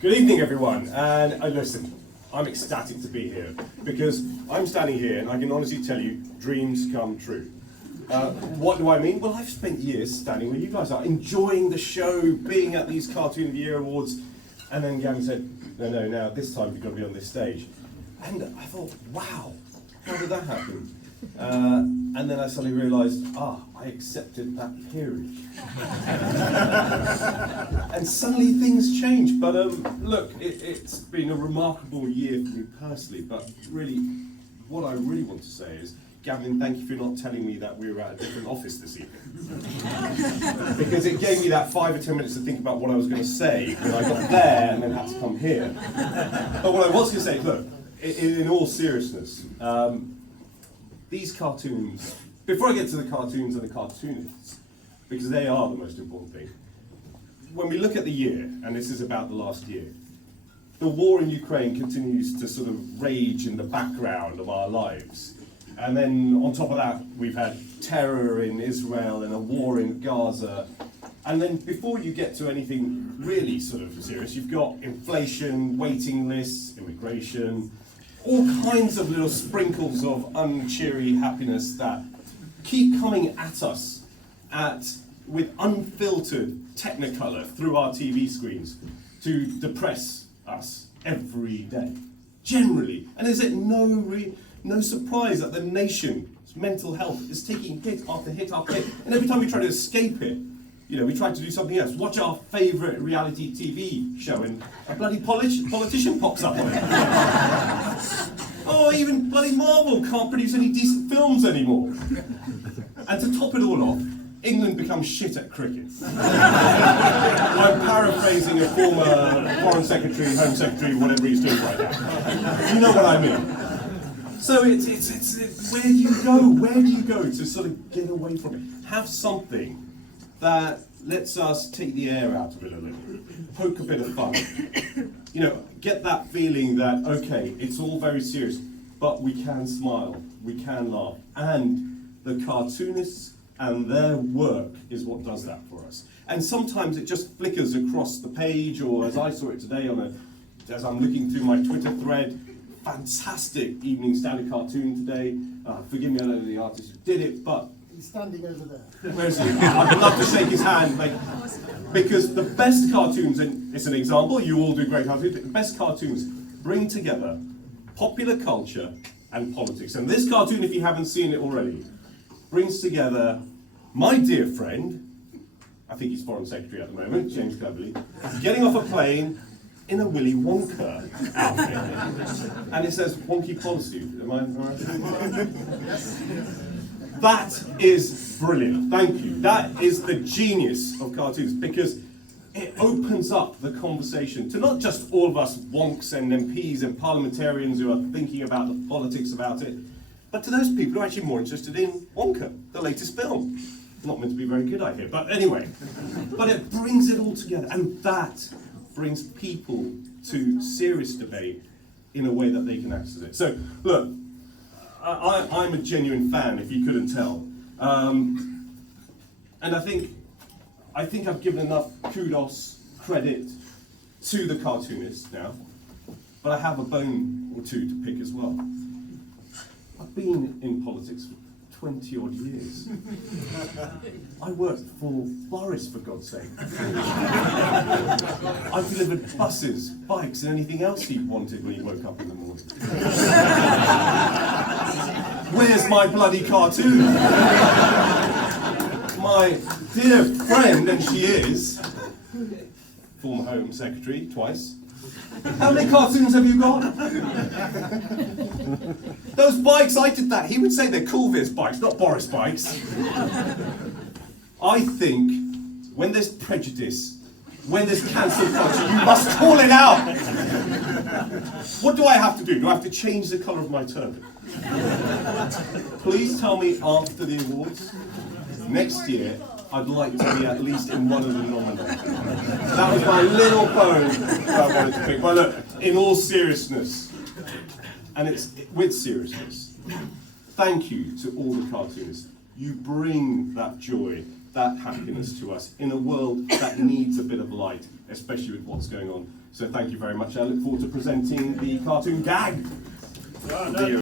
Good evening, everyone. And listen, I'm ecstatic to be here because I'm standing here and I can honestly tell you, dreams come true. What do I mean? Well, I've spent years standing where you guys are, enjoying the show, being at these Cartoon of the Year awards, and then Gavin said, no, now this time you've got to be on this stage. And I thought, wow, how did that happen? And then I suddenly realised, I accepted that peerage. And suddenly things changed. But look, it's been a remarkable year for me personally. But really, what I really want to say is, Gavin, thank you for not telling me that we were at a different office this evening. Because it gave me that 5 or 10 minutes to think about what I was going to say when I got there and then had to come here. But what I was going to say, look, in all seriousness, these cartoons, before I get to the cartoons and the cartoonists, because they are the most important thing, when we look at the year, and this is about the last year, the war in Ukraine continues to sort of rage in the background of our lives. And then on top of that, we've had terror in Israel and a war in Gaza. And then before you get to anything really sort of serious, you've got inflation, waiting lists, immigration, all kinds of little sprinkles of uncheery happiness that keep coming at us with unfiltered technicolor through our TV screens to depress us every day, generally. And is it no surprise that the nation's mental health is taking hit after hit after hit, and every time we try to escape it, we try to do something else. Watch our favourite reality TV show and a bloody politician pops up on it. Oh, even bloody Marvel can't produce any decent films anymore. And to top it all off, England becomes shit at cricket. I'm paraphrasing a former Foreign Secretary, Home Secretary, whatever he's doing right now. You know what I mean. So it's where do you go? Where do you go to sort of get away from it? Have something that lets us take the air out of it a little, poke a bit of fun. Get that feeling that, okay, it's all very serious, but we can smile, we can laugh. And the cartoonists and their work is what does that for us. And sometimes it just flickers across the page, or as I saw it today as I'm looking through my Twitter thread, fantastic Evening Standard cartoon today. Forgive me, I don't know the artist who did it, but he's standing over there. Where is he? I'd love to shake his hand, because the best cartoons, and it's an example, you all do great cartoons, but the best cartoons bring together popular culture and politics. And this cartoon, if you haven't seen it already, brings together my dear friend, I think he's Foreign Secretary at the moment, James Cleverly, getting off a plane in a Willy Wonka outfit. And it says wonky policy. Am I right? That is brilliant. Thank you. That is the genius of cartoons, because it opens up the conversation to not just all of us wonks and MPs and parliamentarians who are thinking about the politics about it, but to those people who are actually more interested in Wonka, the latest film. Not meant to be very good, I hear, but anyway. But it brings it all together, and that brings people to serious debate in a way that they can access it. So, look, I'm a genuine fan, if you couldn't tell. And I think I've given enough kudos, credit to the cartoonists now, but I have a bone or two to pick as well. I've been in politics for 20 odd years. I worked for Boris, for God's sake. I've delivered buses, bikes, and anything else he wanted when he woke up in the morning. Where's my bloody cartoon? My dear friend, and she is, former Home Secretary, twice. How many cartoons have you got? Those bikes, I did that. He would say they're Kulveer's bikes, not Boris bikes. I think when there's prejudice, when there's cancel culture, you must call it out. What do I have to do? Do I have to change the colour of my turban? Please tell me after the awards. Next year, I'd like to be at least in one of the nominations. That was my little bone that I wanted to pick. But look, in all seriousness, and it's with seriousness, thank you to all the cartoonists. You bring that joy, that happiness to us in a world that needs a bit of light, especially with what's going on So thank you very much. I look forward to presenting the cartoon gag.